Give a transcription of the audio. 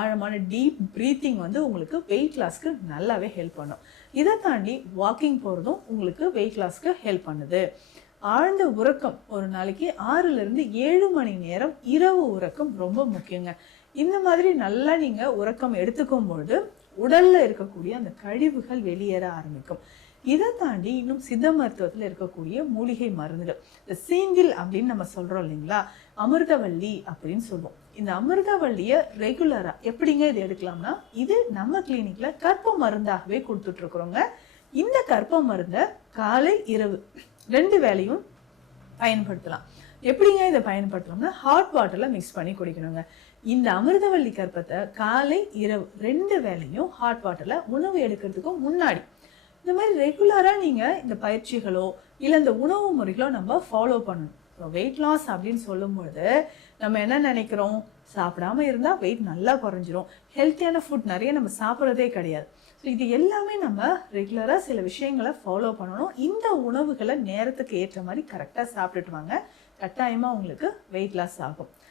ஆழமான deep breathing வந்து உங்களுக்கு வெயிட் லாஸ்க்கு நல்லாவே ஹெல்ப் பண்ணும். இதை தாண்டி வாக்கிங் போகிறதும் உங்களுக்கு வெயிட் லாஸ்க்கு ஹெல்ப் பண்ணுது. ஆழ்ந்த உறக்கம் ஒரு நாளைக்கு 6லிருந்து 7 மணி நேரம் இரவு உறக்கம் ரொம்ப முக்கியங்க. இந்த மாதிரி நல்லா நீங்கள் உறக்கம் எடுத்துக்கும் பொழுது உடலில் இருக்கக்கூடிய அந்த கழிவுகள் வெளியேற ஆரம்பிக்கும். இதை தாண்டி இன்னும் சித்த மருத்துவத்தில் இருக்கக்கூடிய மூலிகை மருந்துகள், இந்த சீந்தில் அப்படின்னு நம்ம சொல்கிறோம் இல்லைங்களா, அமிர்தவள்ளி அப்படின்னு சொல்லுவோம். இந்த அமிர்தவள்ளியை ரெகுலராக எப்படிங்க இது எடுக்கலாம்னா, இது நம்ம கிளினிக்கில் கற்ப மருந்தாகவே கொடுத்துட்ருக்குறோங்க. இந்த கற்ப மருந்தை காலை இரவு 2 வேளையும் பயன்படுத்தலாம். எப்படிங்க இதை பயன்படுத்தலாம்னா, ஹாட் வாட்டரில் மிக்ஸ் பண்ணி குடிக்கணுங்க. இந்த அமிர்தவள்ளி கற்பத்தை காலை இரவு 2 வேளையும் ஹாட் வாட்டரில் உணவு எடுக்கிறதுக்கு முன்னாடி இந்த மாதிரி ரெகுலராக நீங்கள் இந்த பயிற்சிகளோ இல்லை இந்த உணவு முறைகளோ நம்ம ஃபாலோ பண்ணணும். இப்போ வெயிட் லாஸ் அப்படின்னு சொல்லும்பொழுது நம்ம என்ன நினைக்கிறோம், சாப்பிடாம இருந்தால் வெயிட் நல்லா குறைஞ்சிரும், ஹெல்த்தியான ஃபுட் நிறைய நம்ம சாப்பிட்றதே கிடையாது. ஸோ இது எல்லாமே நம்ம ரெகுலராக சில விஷயங்களை ஃபாலோ பண்ணணும். இந்த உணவுகளை நேரத்துக்கு ஏற்ற மாதிரி கரெக்டாக சாப்பிட்டுட்டு வாங்க. கட்டாயமாக உங்களுக்கு வெயிட் லாஸ் ஆகும்.